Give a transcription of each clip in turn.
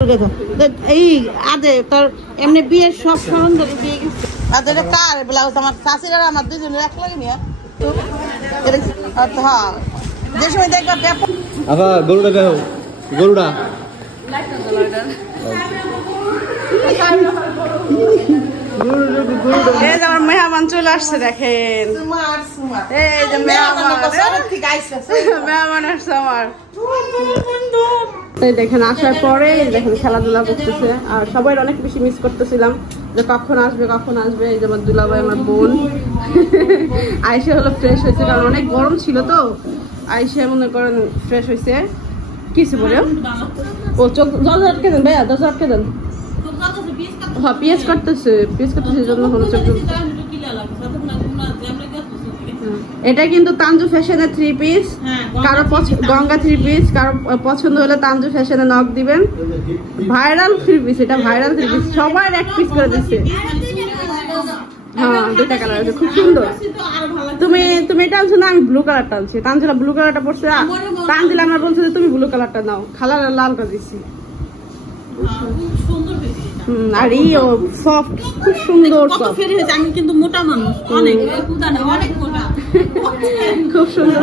এই আদে তোর এমনি বিয়ের সব সরঞ্জাম ধরে বিয়ে গেছে আদে কার ব্লাউজ আমার শাশুড়ি আর আমার দুজনের এক লাগে নিয়ে হ্যাঁ যে সময় দেখবা ব্যাপার আবার গরুটা দেখো গরুটা এই যে আমার মেহমান চলে আসছে দেখেন এই যে মেহমান আসছে আমার দেখেন আসার পরে দেখেন খেলাধুলা করতেছে আর সবাই অনেক বেশি মিস করতেছিলাম যে কখন আসবে এই যে আমার দুলাভাই আমার বোন আইসা হলো ফ্রেশ হয়েছে কারণ অনেক গরম ছিল তো আইসা মনে করেন ফ্রেশ হয়েছে কিছু বলে ও চোখ দরজা আটকে দেন ভাইয়া দরজা আটকে দেন হ্যাঁ পিএস কাটতেছে এই জন্য হলো চোখ এটা কিন্তু তানজু ফ্যাশনের 3 পিস কারো গঙ্গা 3 পিস কারো পছন্দ হলে তানজু ফ্যাশনে নক দিবেন ভাইরাল 3 পিস এটা ভাইরাল 3 পিস সবার এক পিস করে দিচ্ছে হ্যাঁ দুইটা কালার আছে খুব সুন্দর তুমি এটা আনছো না আমি ব্লু কালারটা আনছি তানজিলা ব্লু কালারটা পড়ছে তানজিলা আমার বলছে যে তুমি ব্লু কালারটা নাও খালার লালটা দিচ্ছি আর ইও সফট খুব সুন্দর আমি কিন্তু মোটা মানুষ অনেক মোটা খুব সুন্দর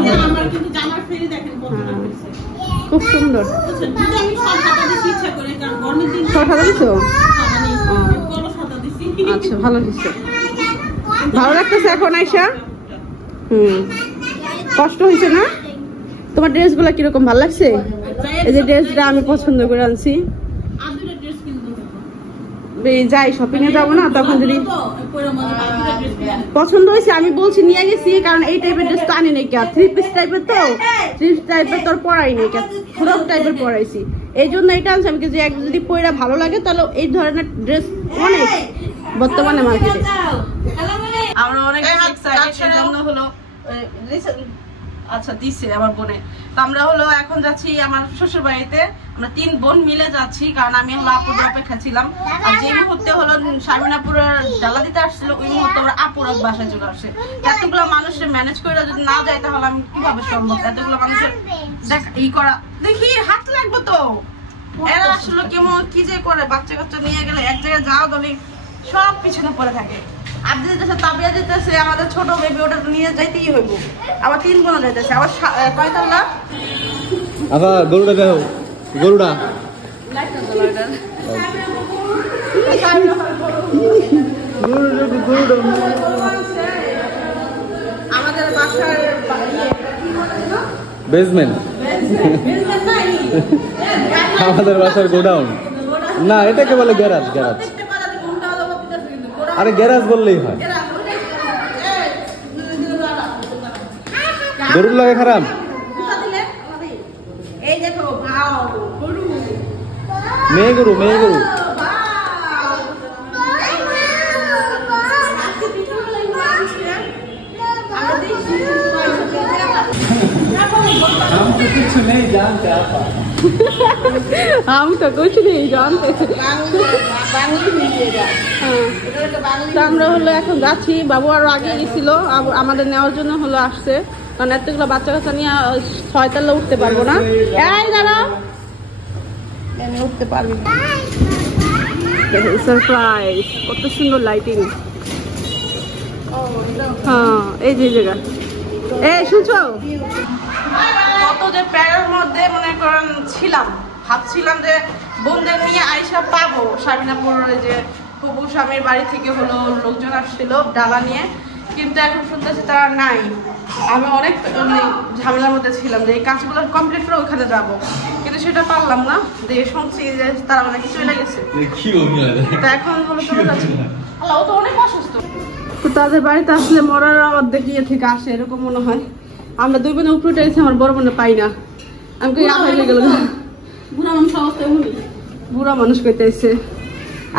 খুব সুন্দর আচ্ছা ভালো দিচ্ছে ভালো লাগতেছে এখন আইসা কষ্ট হয়েছে না তোমার ড্রেস গুলা কিরকম ভালো লাগছে এই যে ড্রেসটা আমি পছন্দ করে আনছি যাই শপিং এ যাবো না তখন যদি পছন্দ হয়েছে আমি বলছি নিয়ে গেছি কারণ এই টাইপের ড্রেস তো আনি নাই কে 3 পিস টাইপের তো 3 টাইপের তোর পরাই নেই কে ফ্রক টাইপের পরাইছি এই জন্য এটা আনছি আমি যে যদি পয়রা ভালো লাগে তাহলে এই ধরনের ড্রেস অনেক বর্তমানে মার্কেটে আমরা অনেক এক্সাইটেড সেজন্য হলো আচ্ছা দিছে আমার বোনে তো আমরা হলো এখন যাচ্ছি আমার শ্বশুর বাড়িতে আমরা 3 বোন মিলে যাচ্ছি কারণ আমি হলো আপুর অপেক্ষা ছিলাম আর যে মুহূর্তে হলো শারমিনাপুরের ডালা দিতে আসছিল ওই মুহূর্তে আমরা আপুর বাসায় চলে আসছে এতগুলো মানুষের ম্যানেজ করে যদি না যায় তাহলে আমি কিভাবে সম্ভব এতগুলো মানুষের দেখ এই করা দেখি হাত লাগবে তো এরা আসলে কেমন কি যে করে বাচ্চা কাচ্চা নিয়ে গেলে এক জায়গায় যাওয়া গেলে সব পিছনে পড়ে থাকে আর যেতেছে তাবিয়া যেতেছে আমাদের ছোট বেবি ওটা নিয়ে যাইতেই হইব আবার 3 বোন যাইতেছে আবার কয়তলা আবার গরুটা দেখো গরুটা আমাদের বাসার বেসমেন্ট আমাদের বাসার গোডাউন না এটাকে বলে গ্যারাজ আরে গ্যারাজ বললেই হয় গরুর লাগে খারাপ মেয়ে গরু हम तो कुछ नहीं जानते আমরা হলো এখন যাচ্ছি বাবু আরো আগে গেছিল আমাদের নেওয়ার জন্য হলো আসছে কারণ এতগুলো বাচ্চা কাচ্চা নিয়ে 6 তলা উঠতে পারবো না এই দাঁড়া আমি উঠতে পারবি সারপ্রাইজ কত সুন্দর লাইটিং হ্যাঁ এই যে জায়গা এই শুনছো কত যে প্যারের মধ্যে মনে করেন ছিলাম ভাবছিলাম যে বোনদের নিয়ে আইসা পাবো শারমিনাপুরের যে হবু স্বামীর বাড়ি থেকে হলো লোকজন আসছিল ডালা নিয়ে কিন্তু এখন শুনতেছি তারা নাই আমি অনেক ঝামেলার মধ্যে ছিলাম যে এই কাজগুলো কমপ্লিট করে ওইখানে যাবো কিন্তু সেটা পারলাম না যে শুনছি যে তারা অনেক চলে গেছে তা এখন হলো চলে যাচ্ছে আল্লাহ ও তো অনেক অসুস্থ তো তাদের বাড়িতে আসলে মরার অর্ধেক ইয়ে থেকে আসে এরকম মনে হয় আমরা 2 বোনে উপরে উঠেছি আমার বড় বোনে পাই না আমি কই হয়ে গেল বুড়া মানুষ কইতেছে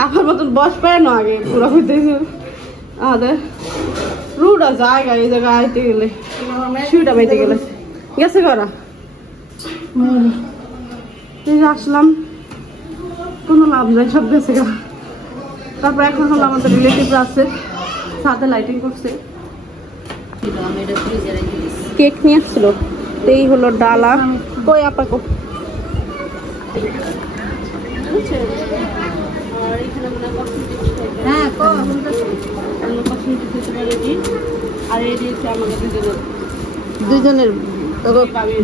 আমার মতন বস পায় না আগে বুড়া হইতেছে আমাদের রুটা জায়গা এই জায়গায় আইতে গেলে শুইটা পাইতে গেলে গেছে করা আসলাম কোনো লাভ নাই সব গেছে গা তারপর এখন হলো আমাদের রিলেটিভরা আছে সাথে লাইটিং করছে কেক নিয়ে আসছিল এই হলো ডালা কই আপা বুঝছেন? আর এখানে মনে হয় cosmetics type-এর। এগুলো cosmetics হতে পারে কি? আর এই যে হচ্ছে আমাদের দুইজনের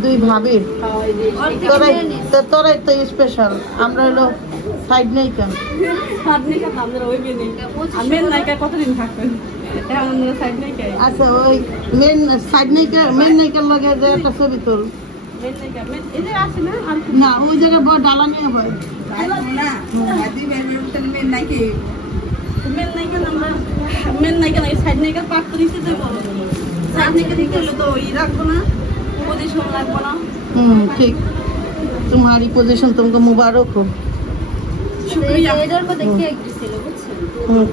দুই ভাবির এই যে তোরাই তো স্পেশাল, আমরা হলো সাইড নেই কেন? সাইড নায়িকা তো আমাদের ওই মেয়ে নেই। আর মেন নায়িকা কতদিন থাকবেন? আমাদের সাইড নায়িকা। আচ্ছা, ওই মেন সাইড নায়িকার লগে যে একটা ছবি তোল মেন নায়িকা এই যে আছে না? আর না, ওই জায়গায় বড় ডালা নিয়ে হয় মেন নায়িকা নাকি সাইড নায়িকা পাঠ তো দিতে দেবো। সাইড নায়িকা দিতে হলে তো ই রাখবো না, পজিশন লাগবো না। ঠিক। तुम्हारी पोजीशन तुमको मुबारक हो। শুক্রিয়া।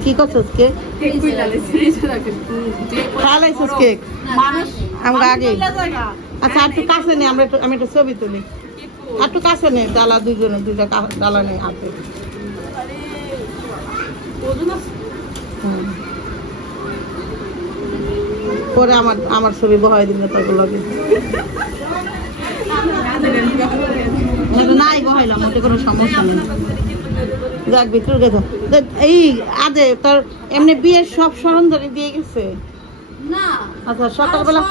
কি করছস কেক? কেক কইলা ফ্রিজে রাখেন। খালাইছস কেক? মানুষ আমরা আগে। কইলা জায়গা। আচ্ছা, একটু কাছে নে, আমি একটা ছবি তুলি। একটু কাছে নে, ডালা দুইজনে দুইটা ডালা নেই হাতে। আরে ওজন আছে। পরে আমার ছবি বহাই দিন তোর লগে। নাই বহাইলাম, ওতে কোনো সমস্যা নেই। যাক ভিতর গেছে এই আদে তোর এমনি বিয়ের সব সরঞ্জাম দিয়ে গেছে না। আচ্ছা, সকালবেলা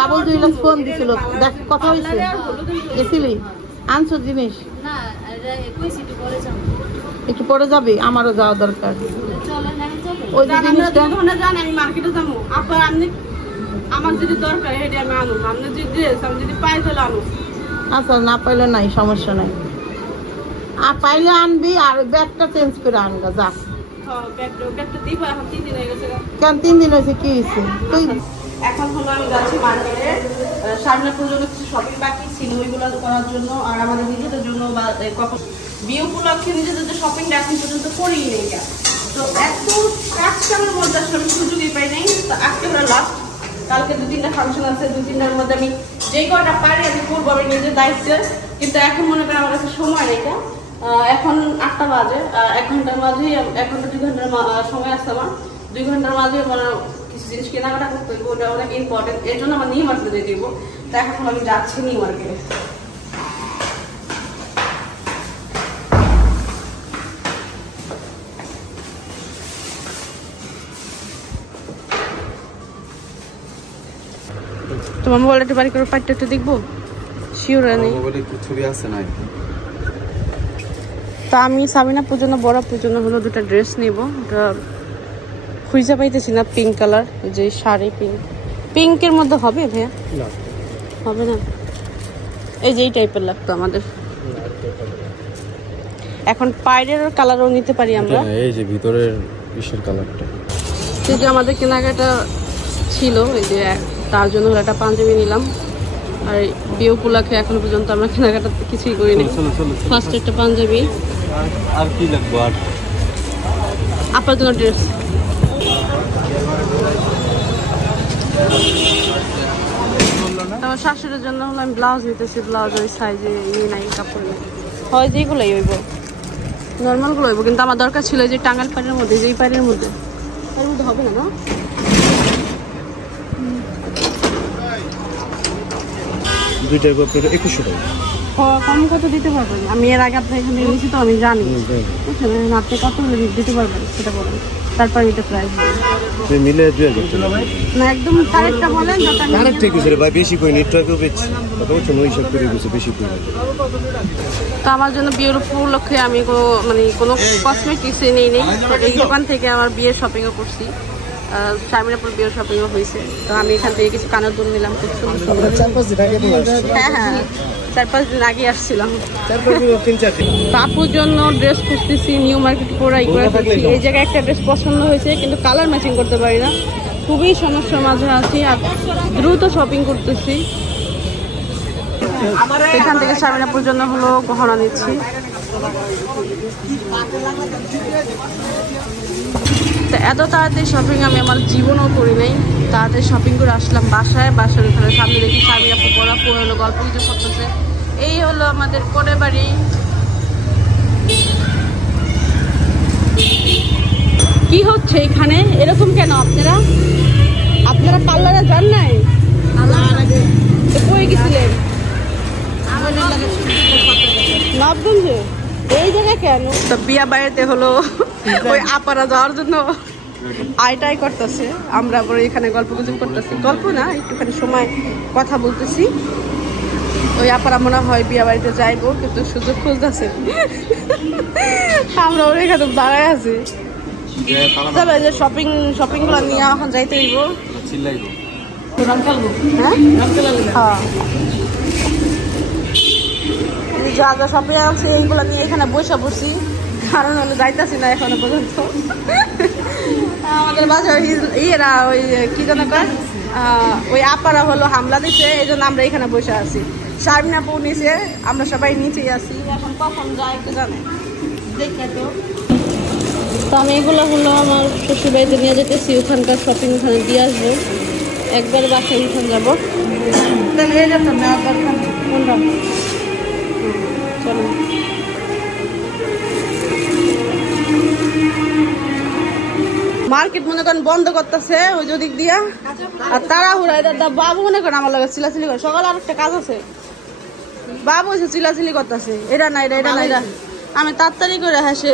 বাবুল দুইলাম ফোন দিছিল, দেখ কথা হয়েছে, গেছিলি আনছো জিনিস? না, কইছি একটু পরে যাব। একটু পরে যাবি? আমারও যাওয়া দরকার। চলেন না, চলেন। ওই যে জিনিসটা জানি আমি মার্কেটে যাবো। আপনার আপনি আমার যদি দরকার এটা আমি আনো, আপনি যদি ড্রেস আমি যদি পাই তাহলে আনো। আচ্ছা, না পাইলে নাই, সমস্যা নাই। আর পাইলে আনবি, আর ব্যাগটা চেঞ্জ করে আনগা যা। ব্যাগটা দিব, এখন 3 দিন হয়ে গেছে। কেন 3 দিন হয়েছে, কি হয়েছে? তুই এখন হলো আমি যাচ্ছি মার্কেটে, সামনে পর্যন্ত কিছু শপিং বাকি ছিল ওইগুলো করার জন্য, আর আমাদের নিজেদের জন্য বা কখন বিয়ে উপলক্ষে নিজেদের যে শপিংটা এখন পর্যন্ত করেই নেই। তো এত কাজকামের মধ্যে আসলে আমি সুযোগই পাই নাই। তো আজকে হলো লাস্ট, কালকে 2-3টা ফাংশন আছে, 2-3টার মধ্যে আমি যেই কটা পারি আমি করবো আমি নিজের দায়িত্বে। কিন্তু এখন মনে করেন আমার কাছে সময় নেই। এখন 8টা বাজে, 1 ঘন্টার মাঝেই 1 ঘন্টা 2 ঘন্টার সময় আসছে আমার। 2 ঘন্টার মাঝে মানে কিছু জিনিস কেনাকাটা করতে হবে, ওটা অনেক ইম্পর্টেন্ট। এর জন্য আমার নিউ মার্কেটে দিয়ে দিব। তো এখন আমি যাচ্ছি নিউ মার্কেটে। তোমার মোবাইলটা একটু বাড়ি করে পাইটা একটু দেখবো, শিওর নেই। ছবি আছে না? তা আমি সাবিনা পূজন্য বড় পূজন্য হলো 2টা ড্রেস নিব। ওটা খুঁজে পাইতেছি না, পিঙ্ক কালার, যে শাড়ি পিঙ্কের মধ্যে হবে ভাইয়া? হবে না, এই যে এই টাইপের লাগতো আমাদের। এখন পায়ের কালারও নিতে পারি আমরা, এই যে ভিতরের বিশের কালারটা। এই যে আমাদের কেনাকাটা ছিল, এই যে তার জন্য একটা পাঞ্জাবি নিলাম। আর বিয়ে উপলক্ষে এখনো পর্যন্ত আমরা কেনাকাটা কিছুই করিনি। ফার্স্ট একটা পাঞ্জাবি, আর কি লাগবে? আর আপনার জন্য ড্রেস। আমার শাশুড়ির জন্য হলো আমি ব্লাউজ নিতেছি। ব্লাউজ ওই সাইজে নাই, কাপড় নেই, হয় যেগুলোই হইব, নর্মালগুলো হইব। কিন্তু আমার দরকার ছিল যে টাঙ্গাল পাড়ের মধ্যে, যেই পাড়ের মধ্যে হবে না। দুইটার ব্যাপারে 2100 টাকা কম কত দিতে পারবেন? আমি এর আগে আপনার এখানে নিয়েছি তো আমি জানি, বুঝছেন? আপনি কতগুলো দিতে পারবেন সেটা বলেন, তারপর এটা প্রাইস মিলে 2000 টাকা। না, একদম কারেক্টটা বলেন। কারেক্ট ঠিক আছে ভাই, বেশি কই নিট টাকা বেচছি, কথা হচ্ছে নয় হিসাব করে গেছে, বেশি কই। তো আমার জন্য বিয়ের উপলক্ষে আমি কোনো কসমেটিক্স নেই। এই দোকান থেকে আমার বিয়ের শপিংও করছি, শারমিনাপুর বিয়ের শপিংও হয়েছে। তো আমি এখান থেকে কিছু কানের দুল নিলাম, খুব সুন্দর। 4-5 দিন আগে তো হ্যাঁ, 4-5 দিন আগে আসছিলাম। 4-5 দিন 3-4 দিন। আপুর জন্য ড্রেস খুঁজতেছি, নিউ মার্কেট পড়াই করে ফেলছি। এই জায়গায় একটা ড্রেস পছন্দ হয়েছে, কিন্তু কালার ম্যাচিং করতে পারি না, খুবই সমস্যার মাঝে আছি। আর দ্রুত শপিং করতেছি। এখান থেকে শারমিনাপুর জন্য হলো গহনা নিচ্ছি। তো এত তাড়াতাড়ি শপিং আমি আমার জীবনও করি নাই। তাড়াতাড়ি শপিং করে আসলাম বাসায়। বাসার ওখানে সামনে দেখি শারমিনাপুর পড়া পুরো গল্প কিছু করতেছে। এই হলো আমাদের কোরে বাড়ি। কি হচ্ছে এখানে এরকম কেন? আপনারা পার্লারে যান নাই? কই গেছিলেন? নবগঞ্জে। এই জায়গায় কেন? তো বিয়া বাড়িতে হলো ওই আপারা যাওয়ার জন্য আইটাই করতেছে, আমরা পরে এখানে গল্প গুজব করতেছি, গল্প না একটুখানি সময় কথা বলতেছি। ওই আপারা মনে হয় বিয়া বাড়িতে যাইবো, কিন্তু সুযোগ খুঁজতেছে। আমরা ওর এখানে দাঁড়ায় আছি। তবে যে শপিং গুলো নিয়ে এখন যাইতে হইব। হ্যাঁ, যা যা শপিং আছে এইগুলো নিয়ে এখানে বসে পড়ছি, কারণ হলো যাইতেছি না এখনো পর্যন্ত। আমাদের বাজার ইয়েরা ওই কি যেন কয়, ওই আপারা হলো হামলা দিচ্ছে, এই জন্য আমরা এখানে বসে আছি। শারমিন আপু নিচে, আমরা সবাই নিচেই আছি। এখন কখন যায় একটু জানে দেখে তো। তো আমি এগুলো হলো আমার শ্বশুর বাড়িতে নিয়ে যেতেছি, ওখানকার শপিং ওখানে দিয়ে আসবো, একবার বাসায় উঠান যাবো। চলো মার্কেট মনে করেন বন্ধ করতেছে ওই দিক দিয়া, আর তাড়াহুড়া। এটা বাবু মনে করেন আমার লাগে চিলাচিলি করে, সকালে আর একটা কাজ আছে, বাবু এসে চিলাচিলি করতেছে, এটা না এটা এটা না এটা। আমি তাড়াতাড়ি করে হেসে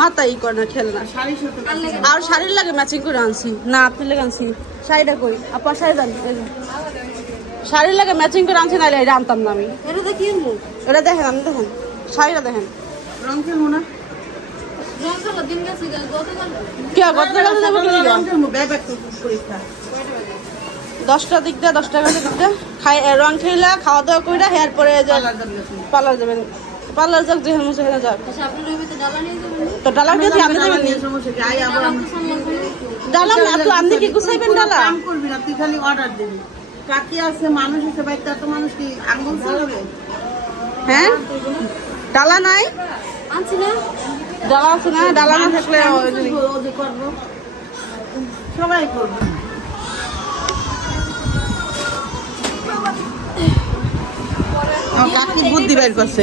মাথা ই করে না, খেলে না। আর শাড়ির লাগে ম্যাচিং করে আনছি না, আপনি লেগে আনছি শাড়িটা কই আপা, শাড়ি দান, শাড়ির লাগে ম্যাচিং করে আনছি, নাইলে এটা আনতাম না আমি। এটা দেখেন, আপনি দেখেন শাড়িটা দেখেন, রং খেলবো না, দশটার দিক দিয়ে 10 টাকা দিক দিয়ে খাই রং খেলা, খাওয়া দাওয়া করে এরপরে পার্লার যাবেন। পার্লার যাক, যেখানে সেখানে যাক। তো ডালা দিয়ে আপনি যাবেন, ডালা আপনি কি গুছাইবেন? ডালা কাম করবি না, তুই খালি অর্ডার দিবি। কাকি আছে, মানুষ আছে বাড়িতে, এত মানুষ কি আঙ্গুল চালাবে? হ্যাঁ, ডালা নাই, ডালা আছে না, ডালা না থাকলে করবো, সবাই করবো। কাকি বুদ্ধি বের করছে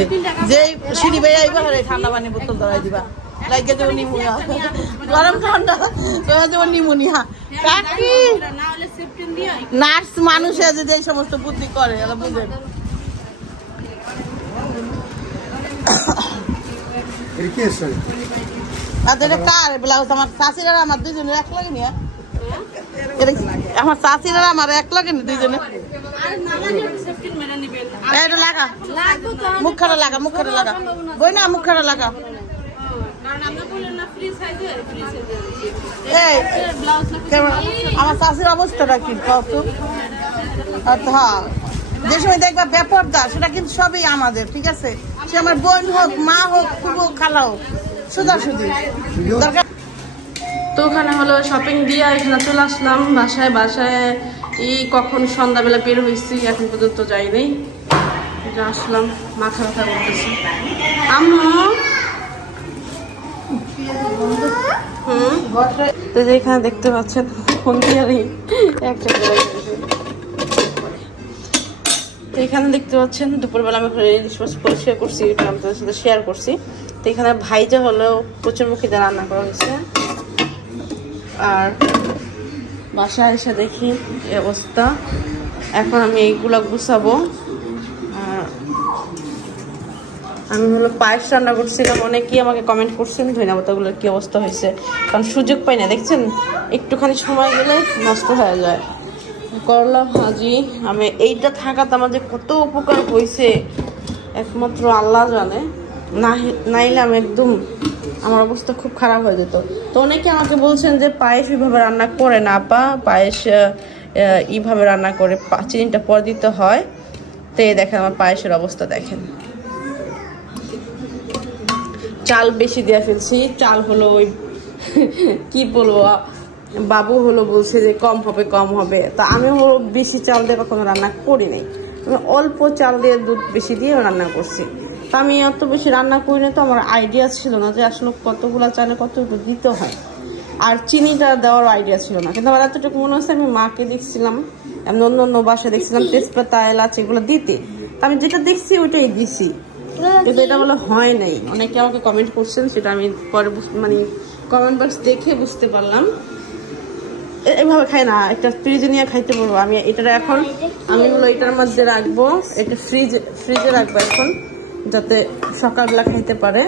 যে সিঁড়ি বেয়ে আইবা, ঠান্ডা পানি বোতল ধরাই দিবা, লাগে দেবো নিমোনিয়া, গরম ঠান্ডা দেবো নিমোনিয়া। কাকি নার্স মানুষ আছে যে সমস্ত বুদ্ধি করে, বুঝেন। কার ব্লাউজ? আমার চাষিরা আমার দুজনের এক লাগে নিয়ে, আমার চাষিরা আমার এক লাগে নি দুজনে। এটা লাগা, মুখ খারা লাগা, মুখ খারা লাগা, বই না মুখ খারা লাগা। আমার চাষির অবস্থাটা কি? হ্যাঁ, যে সময় দেখবা ব্যাপারটা, সেটা কিন্তু সবই আমাদের, ঠিক আছে? সে আমার বোন হোক, মা হোক, খুব খালা হোক, সোজাসুজি দরকার। তো ওখানে হলো শপিং দিয়ে এখানে চলে আসলাম বাসায়। বাসায় এই কখন সন্ধ্যাবেলা বের হয়েছি, এখন পর্যন্ত যাই নাই। আসলাম, মাথা ব্যথা করতেছি। আম্মু তো যেখানে দেখতে পাচ্ছেন ফোন দিয়ে একটা করে, তো এখানে দেখতে পাচ্ছেন দুপুরবেলা আমি ইলিশ মাছ পরিষ্কার করছি, এটা আপনাদের সাথে শেয়ার করছি। তো এখানে ভাইজা হলেও প্রচুরমুখী দিয়ে রান্না করা হয়েছে। আর বাসায় এসে দেখি এই অবস্থা। এখন আমি এইগুলো গুছাবো। আর আমি হলো পায়েস রান্না করছিলাম, অনেকেই আমাকে কমেন্ট করছেন ধনিয়া পাতাগুলোর কি অবস্থা হয়েছে, কারণ সুযোগ পাই না। দেখছেন একটুখানি সময় গেলে নষ্ট হয়ে যায়। করলা ভাজি, আমি এইটা থাকাতে আমার যে কত উপকার হয়েছে একমাত্র আল্লাহ জানে, নাইলে আমি একদম আমার অবস্থা খুব খারাপ হয়ে যেত। তো অনেকে আমাকে বলছেন যে পায়েস ওইভাবে রান্না করে না আপা, পায়েস এইভাবে রান্না করে চিনিটা পর দিতে হয়। তো এই দেখেন আমার পায়েসের অবস্থা দেখেন, চাল বেশি দিয়ে ফেলছি। চাল হলো ওই কি বলবো, বাবু হলো বলছে যে কম হবে কম হবে, তা আমি হলো বেশি চাল দিয়ে কখনো রান্না করি নাই। আমি অল্প চাল দিয়ে দুধ বেশি দিয়ে রান্না করছি। তা আমি অত বেশি রান্না করি না, তো আমার আইডিয়া ছিল না যে আসলে কতগুলো চালে কতটুকু দিতে হয়, আর চিনিটা দেওয়ার আইডিয়া ছিল না। কিন্তু আমার এতটুকু মনে হচ্ছে আমি মাকে দেখছিলাম, আমি অন্য অন্য বাসায় দেখছিলাম তেজপাতা এলাচ এগুলো দিতে, তা আমি যেটা দেখছি ওইটাই দিছি, কিন্তু এটা বলে হয় নাই। অনেকে আমাকে কমেন্ট করছেন, সেটা আমি পরে মানে কমেন্ট বক্স দেখে বুঝতে পারলাম। এইভাবে খাই না, একটা ফ্রিজে নিয়ে খাইতে পারবো আমি। এটা এখন আমি হলো এটার মধ্যে রাখবো, এটা ফ্রিজে রাখবো এখন। যাতে সকালবেলা খাইতে পারে।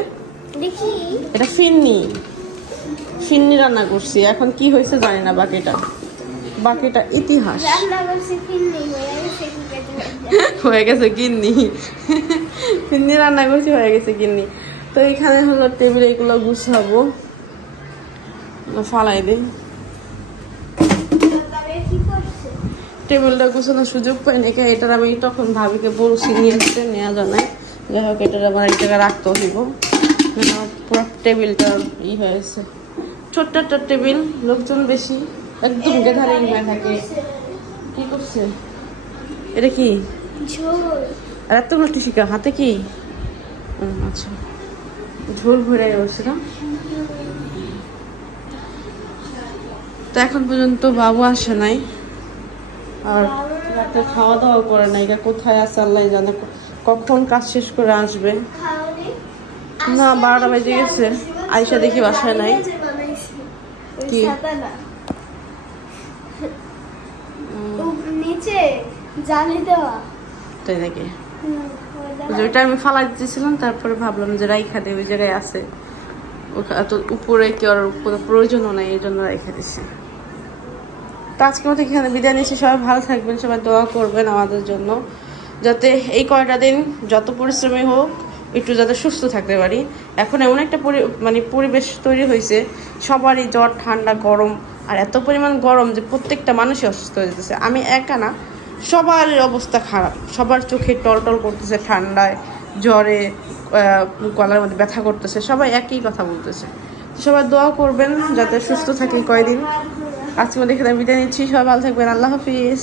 দেখি এটা ফিন্নি রান্না করছি। এখন কি হয়েছে জানি না, বাকিটা ইতিহাস। রান্না করছি ফিরনি হয়ে গেছে গিন্নি, ফিন্নি রান্না করছি, হয়ে গেছে গিন্নি। তো এখানে হলো টেবিল, এগুলো গুছাবো, ফালাই দিই। কি করছে টেবিলটা গুছানোর সুযোগ পাইনি, এটার আমি তখন ভাবিকে বলছি নিয়ে আসতে, নেওয়া জানাই। যাই হোক, এটার আবার এক জায়গায় রাখতে হইব, পুরো টেবিলটা হয়েছে। ছোট্ট একটা টেবিল, লোকজন বেশি, একদম গেদারিং হয়ে থাকে। কি করছে এটা? কি ঝোল? আর এতগুলো টিসিকা হাতে কি? আচ্ছা, ঝোল ভরে বসে না। তো এখন পর্যন্ত বাবু আসে নাই, আর রাতে খাওয়া দাওয়া করে নাই। কোথায় আছে আল্লাহ জানে, কখন কাজ শেষ করে আসবে। না, 12টা বেজে গেছে। আয়শা দেখি বাসায় নাই। কি নিচে জালি দেওয়া? তাই নাকি? ওইটা আমি ফালাই দিয়েছিলাম, তারপরে ভাবলাম যে রাইখা দেয়, ওই জায়গায় আছে। উপরে কি আর কোনো প্রয়োজনও নাই, এই জন্য রাইখা দিচ্ছি। তো আজকের মতো এখানে বিদায় নিচ্ছি। সবাই ভালো থাকবেন, সবাই দোয়া করবেন আমাদের জন্য, যাতে এই কয়টা দিন যত পরিশ্রমী হোক একটু যাতে সুস্থ থাকতে পারি। এখন এমন একটা পরিবেশ তৈরি হয়েছে, সবারই জ্বর, ঠান্ডা, গরম, আর এত পরিমাণ গরম যে প্রত্যেকটা মানুষই অসুস্থ হয়ে যেতেছে। আমি একা না, সবার অবস্থা খারাপ, সবার চোখে টলটল করতেছে, ঠান্ডায়, জ্বরে, গলার মধ্যে ব্যথা করতেছে, সবাই একই কথা বলতেছে। সবাই দোয়া করবেন যাতে সুস্থ থাকি কয়দিন। আজকে দেখে বিদায় নিচ্ছি। সবাই ভালো থাকবেন। আল্লাহ হাফিজ।